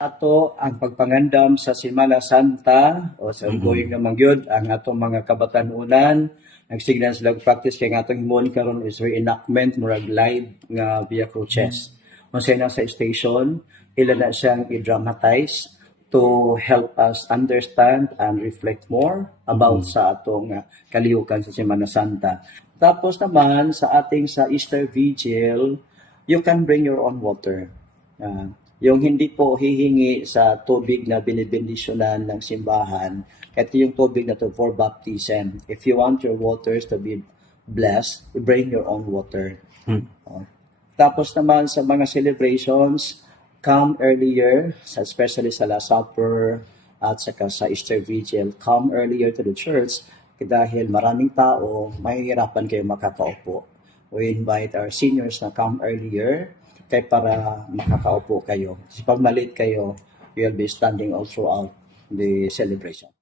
Ato ang pagpangandam sa Semana Santa o sa ongoing naman yun, ang atong mga kabatanunan, nagsignan sila practice kay nga atong himon karon is reenactment murag live nga Via Cruces. Kung sa nasa station, ila na siyang i-dramatize to help us understand and reflect more about sa atong kalihukan sa Semana Santa. Tapos naman sa ating sa Easter Vigil, you can bring your own water. Yung hindi po hihingi sa tubig na binibendisyonan ng simbahan, ito yung tubig na to for baptism. If you want your waters to be blessed, you bring your own water. Tapos naman sa mga celebrations, come earlier, especially sa Last Supper at saka sa Easter Vigil, come earlier to the church dahil maraming tao, mahihirapan kayo makakaupo. We invite our seniors na come earlier kay para makakaupo kayo. Kasi pag malit kayo, you'll be standing all throughout the celebration.